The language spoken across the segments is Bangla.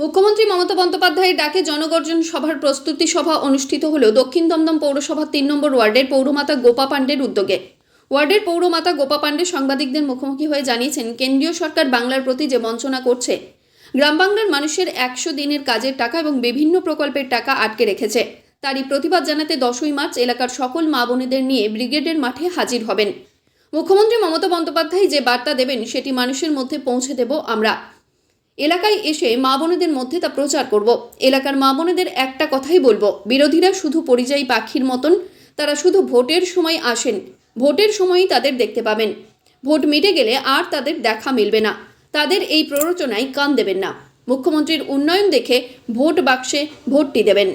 মুখ্যমন্ত্রী মমতা বন্দ্যোপাধ্যায়ের ডাকে জনগর্জন সভার প্রস্তুতি সভা অনুষ্ঠিত হল দক্ষিণ দমদম পৌরসভার ৩ নম্বর ওয়ার্ডের পৌরমাতা গোপা পাণ্ডের উদ্যোগে। ওয়ার্ডের পৌরমাতা গোপা পাণ্ডে সাংবাদিকদের মুখোমুখি হয়ে জানিয়েছেন, কেন্দ্রীয় সরকার বাংলার প্রতি যে বঞ্চনা করছে, গ্রাম বাংলার মানুষের ১০০ দিনের কাজের টাকা এবং বিভিন্ন প্রকল্পের টাকা আটকে রেখেছে। তারই প্রতিবাদ জানাতে 10ই মার্চ এলাকার সকল মা বোনেদের নিয়ে ব্রিগেডের মাঠে হাজির হবেন। মুখ্যমন্ত্রী মমতা বন্দ্যোপাধ্যায় যে বার্তা দেবেন সেটি মানুষের মধ্যে পৌঁছে দেব আমরা। এলাকায় এসে মা বোনেদের মধ্যে তা প্রচার করব। এলাকার মা বোনেদের একটা কথাই বলবো, বিরোধীরা শুধু পরিযায়ী পাখির মতন, তারা শুধু ভোটের সময় আসেন, ভোটের সময়ই তাদের দেখতে পাবেন। ভোট মিটে গেলে আর তাদের দেখা মিলবে না। তাদের এই প্ররোচনায় কান দেবেন না। মুখ্যমন্ত্রীর উন্নয়ন দেখে ভোট বাক্সে ভোটটি দেবেন।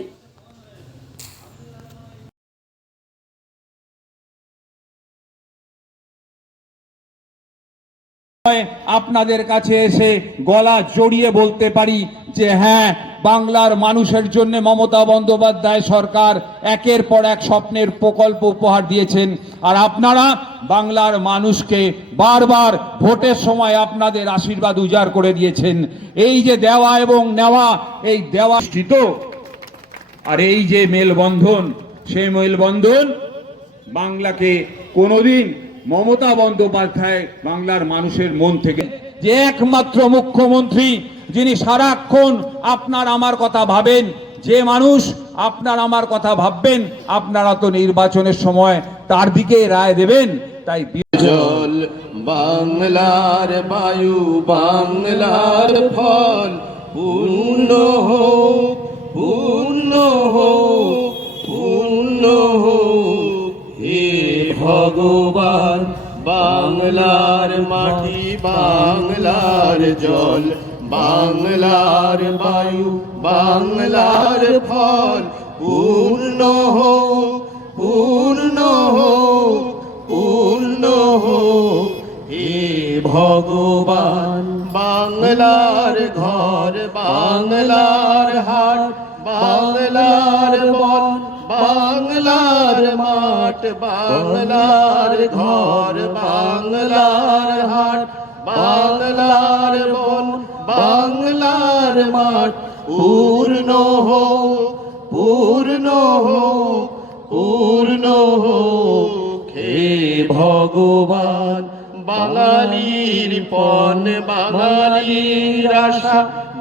আপনাদের কাছে এসে গলা জড়িয়ে বলতে পারি যে হ্যাঁ, বাংলার মানুষের জন্য মমতা বন্দ্যোপাধ্যায় সরকার একের পর এক স্বপ্নের প্রকল্প উপহার দিয়েছেন। আর আপনারা বাংলার মানুষকে বারবার ভোটের সময় আপনাদের আশীর্বাদ উজাড় করে দিয়েছেন। এই যে দেওয়া এবং নেওয়া, এই দেওয়া স্থিত আর এই যে মেলবন্ধন, সেই মেলবন্ধন বাংলাকে কোনোদিন মমতা বন্দ্যোপাধ্যায় বাংলার মানুষের মন থেকে যে একমাত্র মুখ্যমন্ত্রী যিনি সারাক্ষণ আপনার আমার কথা ভাবেন, যে মানুষ আপনার আমার কথা ভাববেন, আপনারা তো নির্বাচনের সময় তার দিকে রায় দেবেন। তাই জল বাংলার বায়ু বাংলার ফল পূর্ণ হোক, পূর্ণ হোক, পূর্ণ হোক। হে ভগবান, বাংলার মাটি বাংলার জল বাংলার বায়ু বাংলার ফল পূর্ণ হোক, পূর্ণ হোক, পূর্ণ হোক। হে ভগবান, বাংলার ঘর বাংলার হাট বাংলার বন বাংলার মাঠ বাংলার ঘর বাংলার হাট বাংলার বন বাংলার মাঠ পূর্ণ হোক, পূর্ণ হোক, পূর্ণ হোক। হে ভগবান, বাঙালির পণ বাঙালির আশা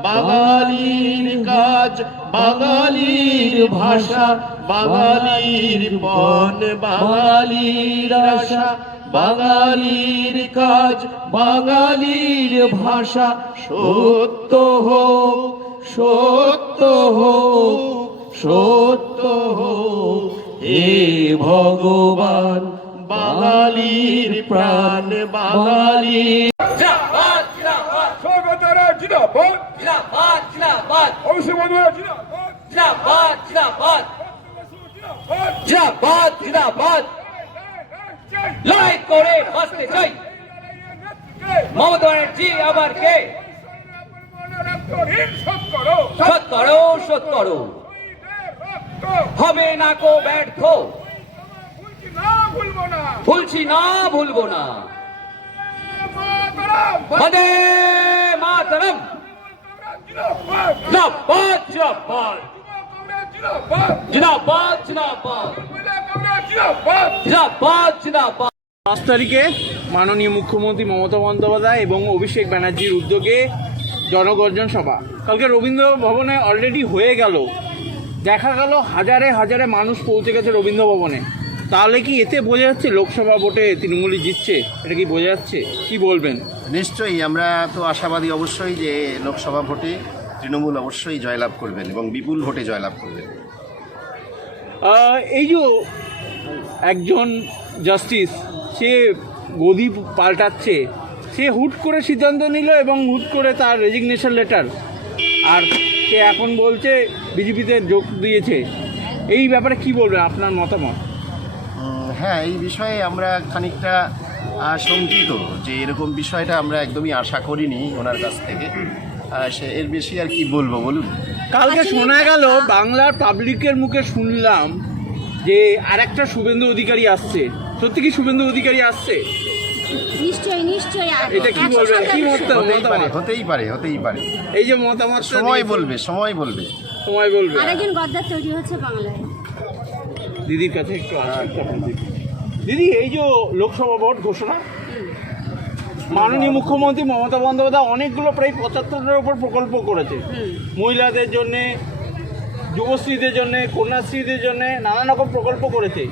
বাঙালির কাজ বাঙালির ভাষা বাঙালির পণ বাঙালির আশা বাঙালির কাজ বাঙালির ভাষা সত্য হোক, সত্য হোক, সত্য হোক। হে ভগবান, বাঙালির প্রাণ বাঙালির জিন্দাবাদ জিন্দাবাদ স্বাগতরা জিন্দাবাদ জিন্দাবাদ জিন্দাবাদ অবশ্যই বন্ধুরা জিন্দাবাদ জিন্দাবাদ জিন্দাবাদ জিন্দাবাদ জিন্দাবাদ লড়াই করে বাঁচতে চাই মমতা ব্যানার্জি আবার কে শোধ করো শোধ করো হবে না কো ব্যর্থ ভুলছি না ভুলবো না বন্দে মাতরম জিন্দাবাদ জিন্দাবাদ জিন্দাবাদ জিন্দাবাদ জিন্দাবাদ জিন্দাবাদ 5 তারিখে মাননীয় মুখ্যমন্ত্রী মমতা বন্দ্যোপাধ্যায় এবং অভিষেক ব্যানার্জির উদ্যোগে জনগর্জন সভা কালকে রবীন্দ্র ভবনে অলরেডি হয়ে গেল। দেখা গেল হাজারে হাজারে মানুষ পৌঁছে গেছে রবীন্দ্র ভবনে। তাহলে কি এতে বোঝা যাচ্ছে লোকসভা ভোটে তৃণমূলই জিতছে? এটা কি বোঝা যাচ্ছে? কি বলবেন? নিশ্চয়ই, আমরা তো আশাবাদী অবশ্যই যে লোকসভা ভোটে তৃণমূল অবশ্যই জয়লাভ করবেন এবং বিপুল ভোটে জয়লাভ করবেন। এই যে একজন জাস্টিস সে গদি পাল্টাচ্ছে, সে হুট করে সিদ্ধান্ত নিল এবং হুট করে তার রেজিগনেশন লেটার, আর সে এখন বলছে বিজেপিতে যোগ দিয়েছে। এই ব্যাপারে কি বলবেন, আপনার মতামত? হ্যাঁ, এই বিষয়ে আমরা খানিকটা শঙ্কিত যে এরকম বিষয়টা আমরা একদমই আশা করিনি ওনার কাছ থেকে। সে এর বেশি আর কি বলবো বলুন। কালকে শোনা গেল, বাংলার পাবলিকের মুখে শুনলাম যে আরেকটা শুভেন্দু অধিকারী আসছে। সত্যি কি শুভেন্দু অধিকারী আসছে? নিশ্চয়ই নিশ্চয়ই এটা কি বলবেন, কি মতামত? হতেই পারে এই যে মতামত সময় বলবে সময় বলবে। আরেকজন গদ্দার তৈরি হচ্ছে বাংলায়। দিদির কাছে একটু দিদি, এই যে লোকসভা ভোট ঘোষণা, মাননীয় মুখ্যমন্ত্রী মমতা বন্দ্যোপাধ্যায় অনেকগুলো প্রায় 75-এর উপর প্রকল্প করেছে, মহিলাদের জন্যে, যুবশ্রীদের জন্যে, কন্যাশ্রীদের জন্যে নানান রকম প্রকল্প করেছে।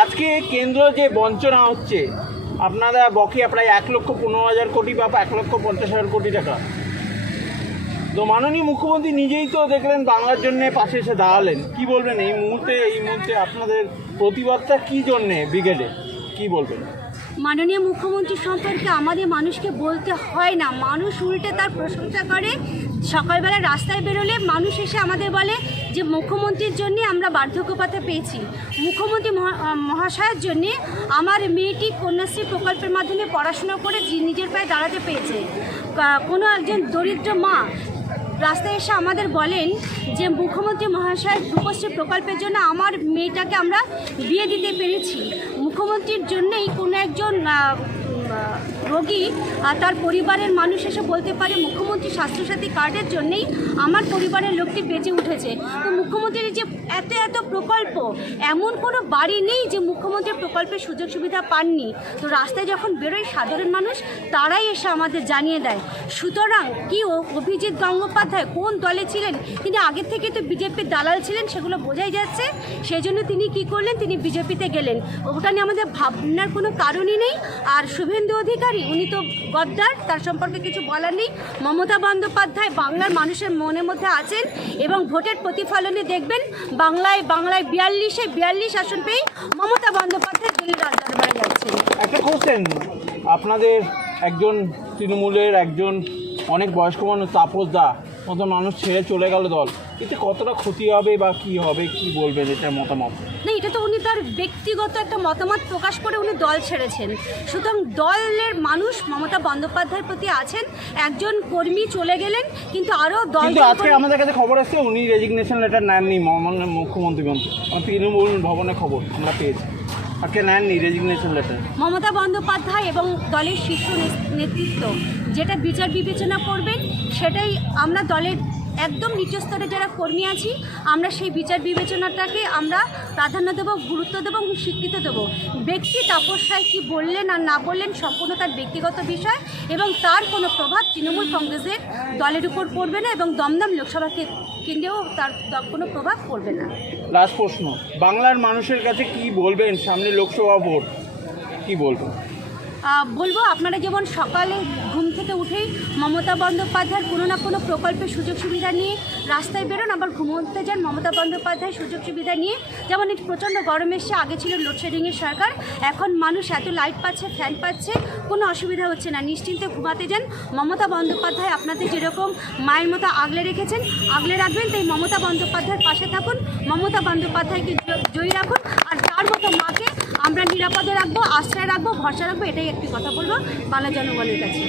আজকে কেন্দ্র যে বঞ্চনা হচ্ছে, আপনারা বকেয়া প্রায় 1,15,000 কোটি বা 1,50,000 কোটি টাকা। তো মাননীয় মুখ্যমন্ত্রী নিজেই তো দেখলেন বাংলার জন্য পাশে এসে দাঁড়ালেন, কি বলবেন এই মুহূর্তে আপনাদের প্রতিবাদটা কি জন্যে ব্রিগেডে, কি বলবেন? মাননীয় মুখ্যমন্ত্রী সম্পর্কে আমাদের মানুষকে বলতে হয় না, মানুষ উল্টে তার প্রশংসা করে। সকালবেলা রাস্তায় বেরোলে মানুষ এসে আমাদের বলে যে মুখ্যমন্ত্রীর জন্য আমরা বার্ধক্য ভাতা পেয়েছি, মুখ্যমন্ত্রী মহাশয়ের জন্যে আমার মেয়েটি কন্যাশ্রী প্রকল্পের মাধ্যমে পড়াশোনা করে নিজের পায়ে দাঁড়াতে পেরেছে। কোনো একজন দরিদ্র মা রাস্তায় এসে আমাদের বলেন যে মুখ্যমন্ত্রী মহাশয়ের রূপশ্রী প্রকল্পের জন্য আমার মেয়েটাকে আমরা বিয়ে দিতে পেরেছি। মুখ্যমন্ত্রীর জন্যই কোনো একজন রোগী তার পরিবারের মানুষ এসে বলতে পারে মুখ্যমন্ত্রী স্বাস্থ্যসাথী কার্ডের জন্যেই আমার পরিবারের লোকটি বেঁচে উঠেছে। তো মুখ্যমন্ত্রীর যে এত প্রকল্প, এমন কোনো বাড়ি নেই যে মুখ্যমন্ত্রীর প্রকল্পের সুযোগ সুবিধা পাননি। তো রাস্তায় যখন বেরোয় সাধারণ মানুষ, তারাই এসে আমাদের জানিয়ে দেয়। সুতরাং কি অভিজিৎ গঙ্গোপাধ্যায় কোন দলে ছিলেন, তিনি আগের থেকে তো বিজেপির দালাল ছিলেন, সেগুলো বোঝাই যাচ্ছে। সেই জন্য তিনি কি করলেন, তিনি বিজেপিতে গেলেন। ওটা নিয়ে আমাদের ভাবনার কোনো কারণই নেই। আর শুভেন্দু অধিকারী, উনি তো গদ্দার, তার সম্পর্কে কিছু বলার নেই। মমতা বন্দ্যোপাধ্যায় বাংলার মানুষের মনের মধ্যে আছেন এবং ভোটের প্রতিফলনে দেখবেন বাংলায় 42 আসন পেয়ে মমতা বন্দ্যোপাধ্যায় দিল্লির রাজদরবারে যাচ্ছেন। একটা কোশ্চেন, আপনাদের একজন তৃণমূলের একজন অনেক বয়স্ক মানুষ তাপস দা মতো মানুষ ছেড়ে চলে গেল দল, এতে কতটা ক্ষতি হবে বা কি হবে, কি বলবেন এটা মতামত? না, এটা তো উনি তার ব্যক্তিগত একটা মতামত প্রকাশ করে উনি দল ছেড়েছেন। সুতরাং দলের মানুষ মমতা বন্দ্যোপাধ্যায়ের প্রতি আছেন। একজন কর্মী চলে গেলেন, কিন্তু আরও দল। কিন্তু আজকে আমাদের কাছে খবর আসছে উনি রেজিগনেশন লেটার নেননি, মুখ্যমন্ত্রী তৃণমূল ভবনে খবর আমরা পেয়েছি, আজকে নেননি রেজিগনেশন লেটার। মমতা বন্দ্যোপাধ্যায় এবং দলের শীর্ষ নেতৃত্ব যেটা বিচার বিবেচনা করবেন, সেটাই আমরা দলের একদম নিচু স্তরে যারা কর্মী আছি, আমরা সেই বিচার বিবেচনাটাকে আমরা প্রাধান্য দেবো, গুরুত্ব দেবো এবং স্বীকৃতি দেবো। ব্যক্তি তাপস রায় কী বললেন আর না বললেন সম্পূর্ণ তার ব্যক্তিগত বিষয়, এবং তার কোনো প্রভাব তৃণমূল কংগ্রেসের দলের উপর পড়বে না এবং দমদম লোকসভা কেন্দ্রেও তার কোনো প্রভাব পড়বে না। লাস্ট প্রশ্ন, বাংলার মানুষের কাছে কি বলবেন সামনে লোকসভা ভোট, কি বলবেন? বলবো, আপনারা যেমন সকালে ঘুম থেকে উঠেই মমতা বন্দ্যোপাধ্যায়ের কোনো না কোনো প্রকল্পের সুযোগ সুবিধা নিয়ে রাস্তায় বেরোন, আবার ঘুমোতে যান মমতা বন্দ্যোপাধ্যায়ের সুযোগ সুবিধা নিয়ে। যেমন এই প্রচণ্ড গরম এসছে, আগে ছিল লোডশেডিংয়ের সরকার, এখন মানুষ এত লাইট পাচ্ছে, ফ্যান পাচ্ছে, কোনো অসুবিধা হচ্ছে না, নিশ্চিন্তে ঘুমাতে যান। মমতা বন্দ্যোপাধ্যায় আপনাদের যেরকম মায়ের মতো আগলে রেখেছেন, আগলে রাখবেন, তাই মমতা বন্দ্যোপাধ্যায়ের পাশে থাকুন, মমতা বন্দ্যোপাধ্যায়কে জয়ী রাখুন। আর তার মতো মাকে আমরা নিরাপদে রাখবো, আশ্রয় রাখবো, ভরসা রাখবো, এটাই একটি কথা বলবো বাংলা জনগণের কাছে।